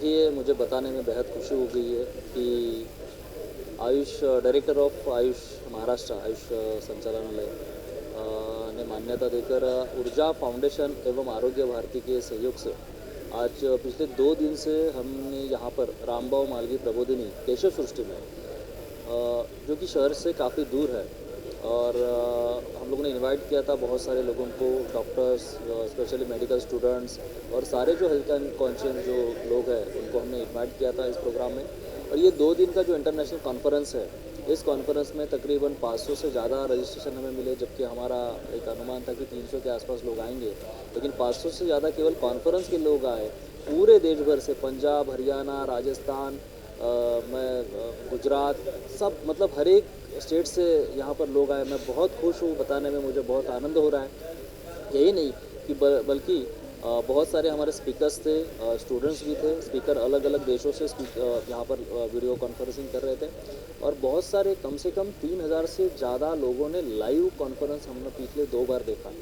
देखिए, मुझे बताने में बेहद खुशी हो गई है कि आयुष डायरेक्टर ऑफ आयुष महाराष्ट्र आयुष संचालनालय ने मान्यता देकर ऊर्जा फाउंडेशन एवं आरोग्य भारती के सहयोग से आज पिछले 2 दिन से हमने यहाँ पर रामबाव मालवी प्रबोधिनी केशव सृष्टि में जो कि शहर से काफ़ी दूर है और हम लोगों ने इनवाइट किया था बहुत सारे लोगों को, डॉक्टर्स, स्पेशली मेडिकल स्टूडेंट्स और सारे जो हेल्थ एंड कॉन्शियस जो लोग हैं उनको हमने इनवाइट किया था इस प्रोग्राम में। और ये 2 दिन का जो इंटरनेशनल कॉन्फ्रेंस है, इस कॉन्फ्रेंस में तकरीबन 500 से ज़्यादा रजिस्ट्रेशन हमें मिले, जबकि हमारा एक अनुमान था कि 300 के आसपास लोग आएंगे, लेकिन 500 से ज़्यादा केवल कॉन्फ्रेंस के लोग आए। पूरे देश भर से, पंजाब, हरियाणा, राजस्थान, गुजरात, सब मतलब हर एक स्टेट से यहाँ पर लोग आए। मैं बहुत खुश हूँ, बताने में मुझे बहुत आनंद हो रहा है। यही नहीं कि बल्कि बहुत सारे हमारे स्पीकर्स थे, स्टूडेंट्स भी थे, स्पीकर अलग अलग देशों से यहाँ पर वीडियो कॉन्फ्रेंसिंग कर रहे थे और बहुत सारे कम से कम 3000 से ज़्यादा लोगों ने लाइव कॉन्फ्रेंस हमने पिछले 2 बार देखा।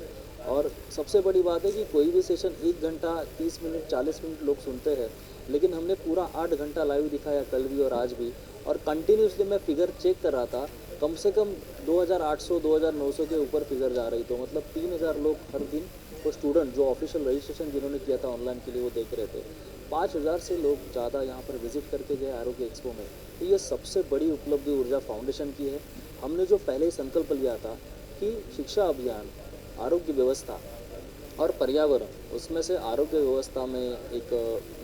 और सबसे बड़ी बात है कि कोई भी सेशन 1 घंटा 30 मिनट 40 मिनट लोग सुनते हैं, लेकिन हमने पूरा 8 घंटा लाइव दिखाया कल भी और आज भी। और कंटिन्यूसली मैं फिगर चेक कर रहा था, कम से कम 2800 2900 के ऊपर फिगर जा रही, तो मतलब 3000 लोग हर दिन वो स्टूडेंट जो ऑफिशियल रजिस्ट्रेशन जिन्होंने किया था ऑनलाइन के लिए वो देख रहे थे। 5000 से लोग ज़्यादा यहाँ पर विजिट करके गए आरोग्य एक्सपो में। तो ये सबसे बड़ी उपलब्धि ऊर्जा फाउंडेशन की है। हमने जो पहले ही संकल्प लिया था कि शिक्षा अभियान, आरोग्य व्यवस्था और पर्यावरण, उसमें से आरोग्य व्यवस्था में एक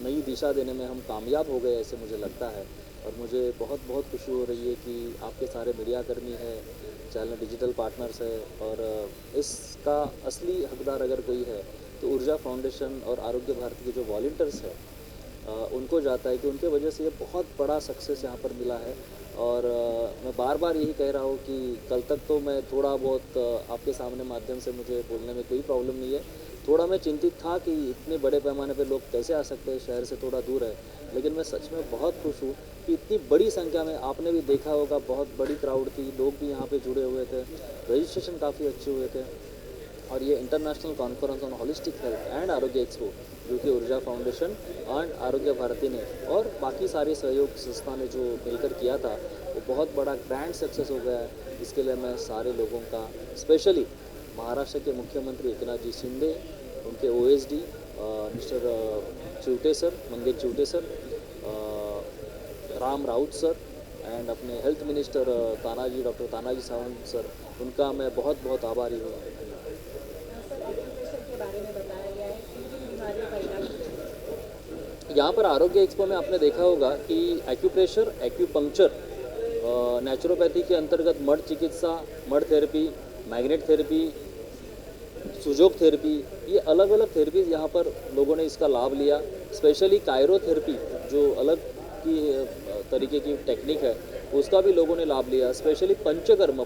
नई दिशा देने में हम कामयाब हो गए, ऐसे मुझे लगता है। और मुझे बहुत बहुत खुशी हो रही है कि आपके सारे मीडियाकर्मी हैं, चैनल डिजिटल पार्टनर्स है, और इसका असली हकदार अगर कोई है तो ऊर्जा फाउंडेशन और आरोग्य भारती के जो वॉलंटियर्स हैं उनको जाता है कि उनके वजह से ये बहुत बड़ा सक्सेस यहाँ पर मिला है। और मैं बार बार यही कह रहा हूँ कि कल तक तो मैं थोड़ा बहुत आपके सामने माध्यम से मुझे बोलने में कोई प्रॉब्लम नहीं है। थोड़ा मैं चिंतित था कि इतने बड़े पैमाने पे लोग कैसे आ सकते हैं, शहर से थोड़ा दूर है, लेकिन मैं सच में बहुत खुश हूँ कि इतनी बड़ी संख्या में, आपने भी देखा होगा बहुत बड़ी क्राउड थी, लोग भी यहाँ पे जुड़े हुए थे, रजिस्ट्रेशन काफ़ी अच्छे हुए थे। और ये international conference on holistic health and आरोग्य एक्सपो जो कि ऊर्जा फाउंडेशन एंड आरोग्य भारती ने और बाकी सारी सहयोग संस्था ने जो मिलकर किया था, वो बहुत बड़ा ग्रैंड सक्सेस हो गया है। इसके लिए मैं सारे लोगों का, स्पेशली महाराष्ट्र के मुख्यमंत्री एकनाथ जी शिंदे, उनके OSD mister Chivate sir, Mangesh Chivate sir, Ram Raut sir and अपने health minister doctor Tanaji Sawant sir, उनका मैं बहुत बहुत आभारी हूँ। यहाँ पर आरोग्य एक्सपो में आपने देखा होगा कि एक्यूप्रेशर, एक्यूपंक्चर, नेचुरोपैथी के अंतर्गत मड चिकित्सा, mud therapy, magnet therapy, सुजोग therapy, ये अलग अलग थेरेपीज़ यहाँ पर लोगों ने इसका लाभ लिया। स्पेशली कायरोथेरेपी जो अलग की तरीके की टेक्निक है, उसका भी लोगों ने लाभ लिया। स्पेशली पंचकर्म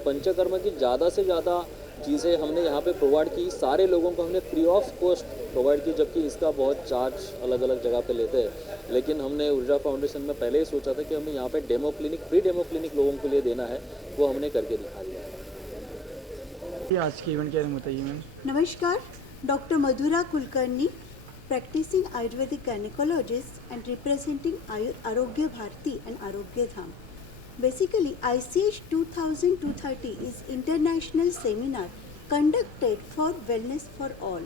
की ज़्यादा से ज़्यादा चीज़ें हमने यहाँ पे प्रोवाइड की, सारे लोगों को हमने फ्री ऑफ कॉस्ट प्रोवाइड की, जबकि इसका बहुत चार्ज अलग अलग जगह पे लेते हैं। लेकिन हमने ऊर्जा फाउंडेशन में पहले ही सोचा था कि हमें यहाँ पे demo clinic, free demo clinic लोगों के लिए देना है, वो हमने करके दिखा दिया है। आज के इवेंट के बारे में बताइए मैम। नमस्कार, doctor Mathura Kulkarni, practicing Ayurvedic gynecologist and representing Arogya Bharati and Arogya Dham. Basically, ICH 2030 is international seminar conducted for wellness for all.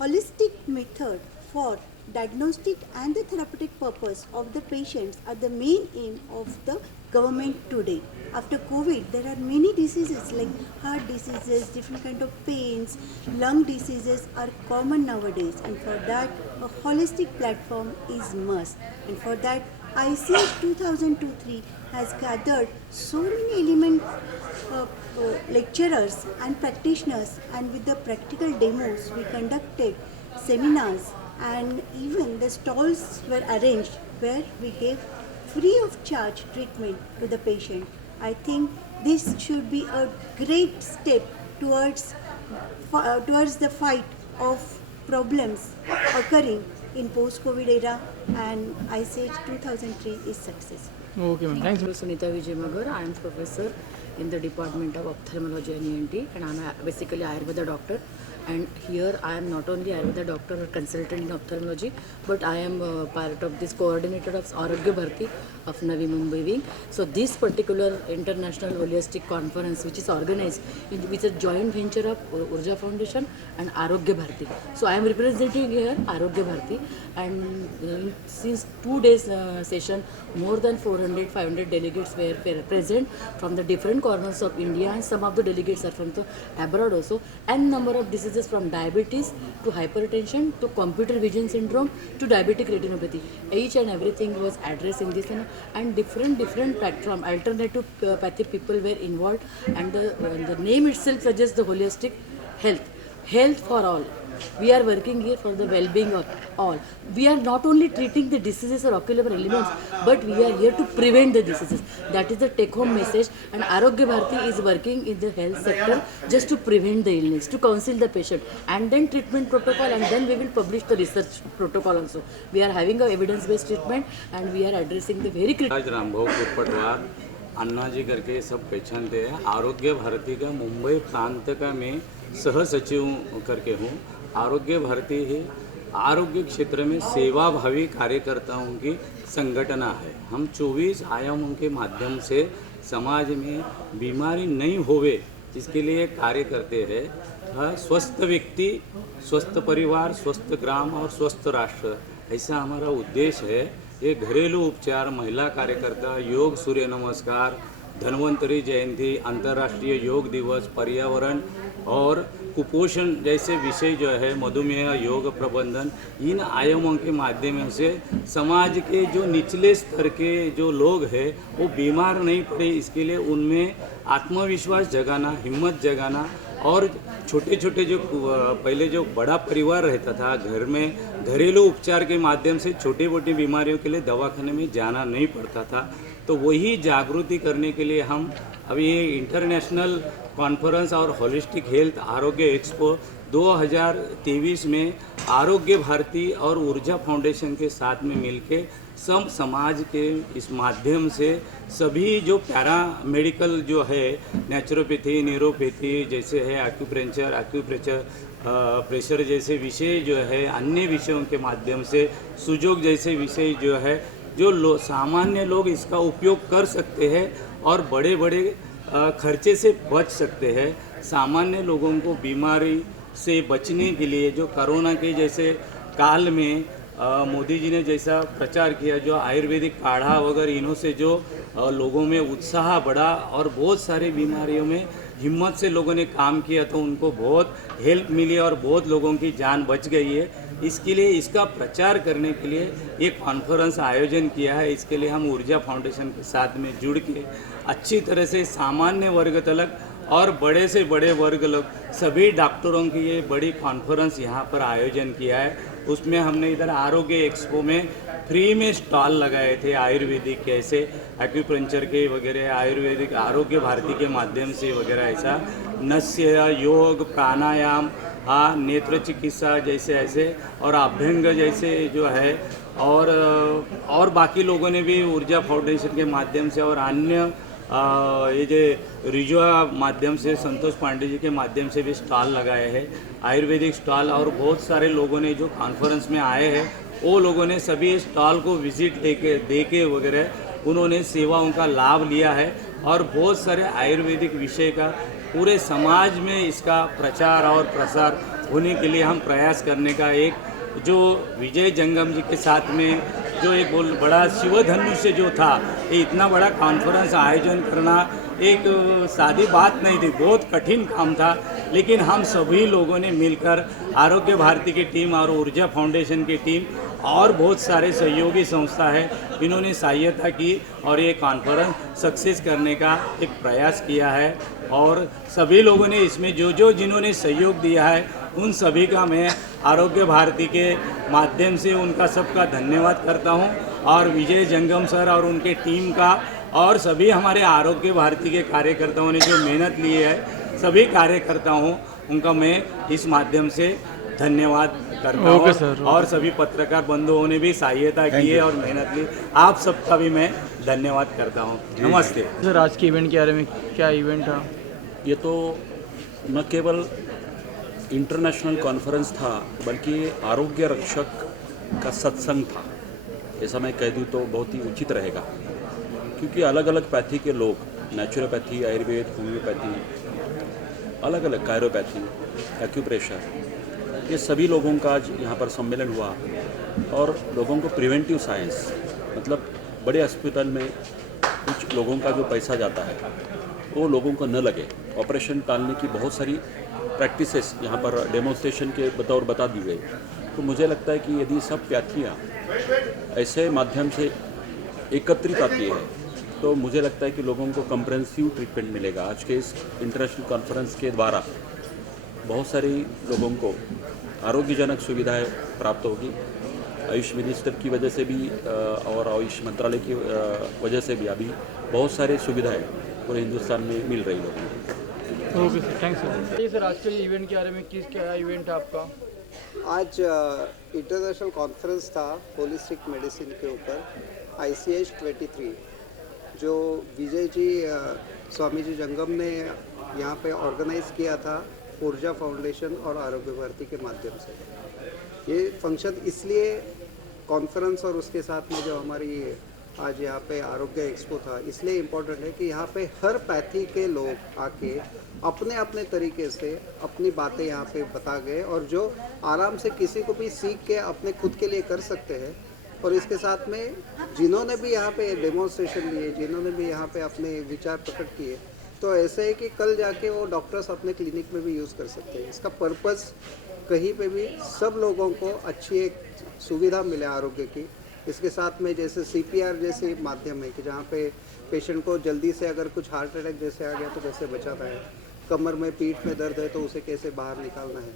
Holistic method for diagnostic and the therapeutic purpose of the patients are the main aim of the government today. After COVID, there are many diseases like heart diseases, different kind of pains, lung diseases are common nowadays, and for that a holistic platform is must. And for that, ICH 2023 has gathered so many lecturers and practitioners, and with the practical demos we conducted seminars, and even the stalls were arranged where we gave free of charge treatment to the patient. I think this should be a great step towards the fight of problems occurring in post-COVID era, and ICH 2003 is successful. Okay ma'am, thanks. Sunita Vijay Magar. I am professor in the Department of Ophthalmology and ENT, and I am basically Ayurveda doctor. and here I am not only Ayurveda doctor or consultant in ophthalmology, but I am part of this coordinator of Arogya Bharti of Navi Mumbai wing. So this particular international holistic conference, which is organized with a joint venture of Urja Foundation and Arogya Bharti. So I am representing here Arogya Bharti, and since 2 days session, more than 400-500 delegates were present from the different corners of India, and some of the delegates are from the abroad also, and number of diseases from diabetes to hypertension to computer vision syndrome to diabetic retinopathy. Each and everything was addressed in this, and different platform alternative pathy people were involved, and the name itself suggests the holistic health for all. We are working here for the well-being of all. We are not only treating the diseases or ocular elements, but we are here to prevent the diseases. That is the take-home message. And Arogya Bharti is working in the health sector just to prevent the illness, to counsel the patient, and then treatment protocol, and then we will publish the research protocol also. We are having a evidence-based treatment, and we are addressing the very critical. आज रामभाऊ कुरपटवार अन्ना जी करके सब पहचानते हैं। आरोग्य भारती का मुंबई प्रांत का मैं सह सचिव करके हूँ। आरोग्य भारती ही आरोग्य क्षेत्र में सेवाभावी कार्यकर्ताओं की संगठना है। हम 24 आयामों के माध्यम से समाज में बीमारी नहीं होवे इसके लिए कार्य करते हैं। स्वस्थ व्यक्ति, स्वस्थ परिवार, स्वस्थ ग्राम और स्वस्थ राष्ट्र, ऐसा हमारा उद्देश्य है। ये घरेलू उपचार, महिला कार्यकर्ता, योग सूर्य नमस्कार, धन्वंतरी जयंती, अंतर्राष्ट्रीय योग दिवस, पर्यावरण और कुपोषण जैसे विषय जो है, मधुमेह, योग प्रबंधन, इन आयामों के माध्यम से समाज के जो निचले स्तर के जो लोग हैं वो बीमार नहीं पड़े, इसके लिए उनमें आत्मविश्वास जगाना, हिम्मत जगाना, और छोटे छोटे जो पहले जो बड़ा परिवार रहता था, घर में घरेलू उपचार के माध्यम से छोटी मोटी बीमारियों के लिए दवाखाने में जाना नहीं पड़ता था, तो वही जागृति करने के लिए हम अभी ये इंटरनेशनल कॉन्फ्रेंस और होलिस्टिक हेल्थ आरोग्य एक्सपो 2023 में आरोग्य भारती और ऊर्जा फाउंडेशन के साथ में मिलके सब समाज के इस माध्यम से सभी जो पैरा मेडिकल जो है, नेचुरोपैथी, न्यूरोपैथी जैसे है, एक्यूप्रेशर प्रेशर जैसे विषय जो है, अन्य विषयों के माध्यम से सुजोग जैसे विषय जो है, जो सामान्य लोग इसका उपयोग कर सकते हैं और बड़े बड़े खर्चे से बच सकते हैं। सामान्य लोगों को बीमारी से बचने के लिए जो कोरोना के जैसे काल में मोदी जी ने जैसा प्रचार किया, जो आयुर्वेदिक काढ़ा वगैरह इन्हों से जो लोगों में उत्साह बढ़ा और बहुत सारी बीमारियों में हिम्मत से लोगों ने काम किया, तो उनको बहुत हेल्प मिली और बहुत लोगों की जान बच गई है। इसके लिए इसका प्रचार करने के लिए एक कॉन्फ्रेंस आयोजन किया है। इसके लिए हम ऊर्जा फाउंडेशन के साथ में जुड़ के अच्छी तरह से सामान्य वर्ग तक और बड़े से बड़े वर्ग लोग सभी डॉक्टरों की ये बड़ी कॉन्फ्रेंस यहाँ पर आयोजन किया है। उसमें हमने इधर आरोग्य एक्सपो में फ्री में स्टॉल लगाए थे, आयुर्वेदिक कैसे एक्यूपंक्चर के वगैरह, आयुर्वेदिक आरोग्य भारती के माध्यम से वगैरह, ऐसा नस्य, योग, प्राणायाम, नेत्र चिकित्सा जैसे ऐसे, और अभ्यंग जैसे जो है, और बाकी लोगों ने भी ऊर्जा फाउंडेशन के माध्यम से और अन्य ये जो रिजुआ माध्यम से संतोष पांडे जी के माध्यम से भी स्टॉल लगाए हैं, आयुर्वेदिक स्टॉल, और बहुत सारे लोगों ने जो कॉन्फ्रेंस में आए हैं वो लोगों ने सभी स्टॉल को विजिट देके वगैरह उन्होंने सेवाओं का लाभ लिया है। और बहुत सारे आयुर्वेदिक विषय का पूरे समाज में इसका प्रचार और प्रसार होने के लिए हम प्रयास करने का एक जो विजय जंगम जी के साथ में जो एक बड़ा शिवधनुष्य जो था, ये इतना बड़ा कॉन्फ्रेंस आयोजन करना एक सादी बात नहीं थी, बहुत कठिन काम था। लेकिन हम सभी लोगों ने मिलकर आरोग्य भारती की टीम और ऊर्जा फाउंडेशन की टीम और बहुत सारे सहयोगी संस्था है, इन्होंने सहायता की और ये कॉन्फ्रेंस सक्सेस करने का एक प्रयास किया है। और सभी लोगों ने इसमें जो जिन्होंने सहयोग दिया है उन सभी का मैं आरोग्य भारती के माध्यम से उनका सबका धन्यवाद करता हूं। और विजय जंगम सर और उनके टीम का और सभी हमारे आरोग्य भारती के कार्यकर्ताओं ने जो मेहनत ली है, सभी कार्यकर्ताओं उनका मैं इस माध्यम से धन्यवाद करता हूँ। और सभी पत्रकार बंधुओं ने भी सहायता की है और मेहनत ली, आप सबका भी मैं धन्यवाद करता हूँ। नमस्ते सर। आज के इवेंट के बारे में क्या इवेंट था? ये तो न केवल इंटरनेशनल कॉन्फ्रेंस था, बल्कि ये आरोग्य रक्षक का सत्संग था। ऐसा मैं कह दूँ तो बहुत ही उचित रहेगा, क्योंकि अलग अलग पैथी के लोग, नेचुरोपैथी, आयुर्वेद, होम्योपैथी, अलग अलग कायरोपैथी, एक्यूप्रेशर, ये सभी लोगों का आज यहाँ पर सम्मेलन हुआ। और लोगों को प्रिवेंटिव साइंस, मतलब बड़े हॉस्पिटल में कुछ लोगों का जो पैसा जाता है वो लोगों को न लगे, ऑपरेशन टालने की बहुत सारी प्रैक्टिसेस यहाँ पर डेमोन्स्ट्रेशन के बतौर बता दी गई। तो मुझे लगता है कि यदि सब पैथियाँ ऐसे माध्यम से एकत्रित आती है तो मुझे लगता है कि लोगों को कम्प्रेहेंसिव ट्रीटमेंट मिलेगा। आज के इस इंटरनेशनल कॉन्फ्रेंस के द्वारा बहुत सारे लोगों को आरोग्यजनक सुविधाएं प्राप्त होगी। आयुष मिनिस्टर की वजह से भी और आयुष मंत्रालय की वजह से भी अभी बहुत सारी सुविधाएं पूरे हिंदुस्तान में मिल रही लोगों को। Okay sir, thanks sir. ये सर आज के इवेंट के बारे में क्या इवेंट है आपका? आज इंटरनेशनल कॉन्फ्रेंस था होलिस्टिक मेडिसिन के ऊपर, ICH 23, जो विजय जी स्वामी जी जंगम ने यहाँ पे ऑर्गेनाइज किया था ऊर्जा फाउंडेशन और आरोग्य भारती के माध्यम से। ये फंक्शन इसलिए कॉन्फ्रेंस और उसके साथ में जो हमारी आज यहाँ पे आरोग्य एक्सपो था इसलिए इम्पोर्टेंट है कि यहाँ पे हर पैथी के लोग आके अपने अपने तरीके से अपनी बातें यहाँ पे बता गए, और जो आराम से किसी को भी सीख के अपने खुद के लिए कर सकते हैं। और इसके साथ में जिन्होंने भी यहाँ पे डेमोन्स्ट्रेशन लिए, जिन्होंने भी यहाँ पे अपने विचार प्रकट किए, तो ऐसे है कि कल जाके वो डॉक्टर्स अपने क्लिनिक में भी यूज़ कर सकते हैं। इसका पर्पज़ कहीं पे भी सब लोगों को अच्छी एक सुविधा मिले आरोग्य की। इसके साथ में जैसे CPR जैसे माध्यम है कि जहाँ पे पेशेंट को जल्दी से अगर कुछ हार्ट अटैक जैसे आ गया तो कैसे बचाना है, कमर में पीठ में दर्द है तो उसे कैसे बाहर निकालना है,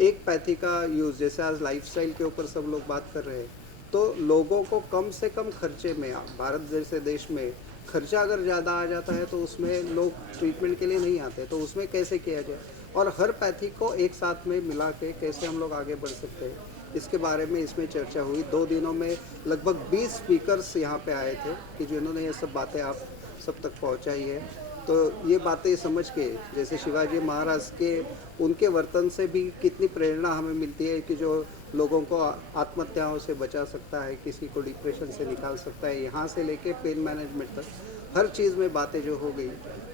एक पैथी का यूज़, जैसे आज लाइफस्टाइल के ऊपर सब लोग बात कर रहे हैं, तो लोगों को कम से कम खर्चे में, भारत जैसे देश में खर्चा अगर ज़्यादा आ जाता है तो उसमें लोग ट्रीटमेंट के लिए नहीं आते, तो उसमें कैसे किया जाए और हर पैथी को एक साथ में मिला के कैसे हम लोग आगे बढ़ सकते हैं, इसके बारे में इसमें चर्चा हुई। 2 दिनों में लगभग 20 स्पीकर्स यहाँ पे आए थे कि जिन्होंने ये सब बातें आप सब तक पहुँचाई है। तो ये बातें समझ के जैसे शिवाजी महाराज के उनके वर्तन से भी कितनी प्रेरणा हमें मिलती है कि जो लोगों को आत्महत्याओं से बचा सकता है, किसी को डिप्रेशन से निकाल सकता है, यहाँ से लेके पेन मैनेजमेंट तक हर चीज़ में बातें जो हो गई।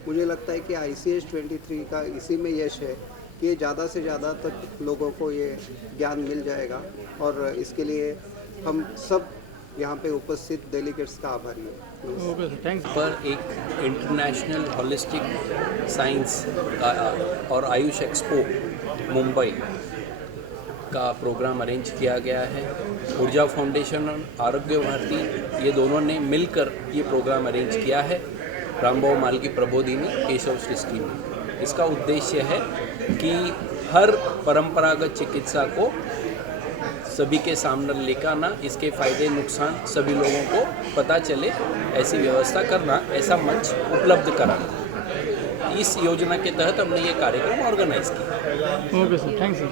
मुझे लगता है कि ICH 23 का इसी में यश है कि ये ज़्यादा से ज़्यादा तक लोगों को ये ज्ञान मिल जाएगा, और इसके लिए हम सब यहाँ पे उपस्थित डेलीगेट्स का आभारी है। Okay sir, thanks. पर एक इंटरनेशनल होलिस्टिक साइंस और आयुष एक्सपो मुंबई का प्रोग्राम अरेंज किया गया है। ऊर्जा फाउंडेशन और आरोग्य भारती ये दोनों ने मिलकर ये प्रोग्राम अरेंज किया है। रामबाबू मालकी प्रबोधिनी केशव सृष्टि में इसका उद्देश्य है कि हर परंपरागत चिकित्सा को सभी के सामने लेकर आना, इसके फ़ायदे नुकसान सभी लोगों को पता चले, ऐसी व्यवस्था करना, ऐसा मंच उपलब्ध कराना। इस योजना के तहत हमने ये कार्यक्रम ऑर्गेनाइज किया। Okay sir, thanks sir.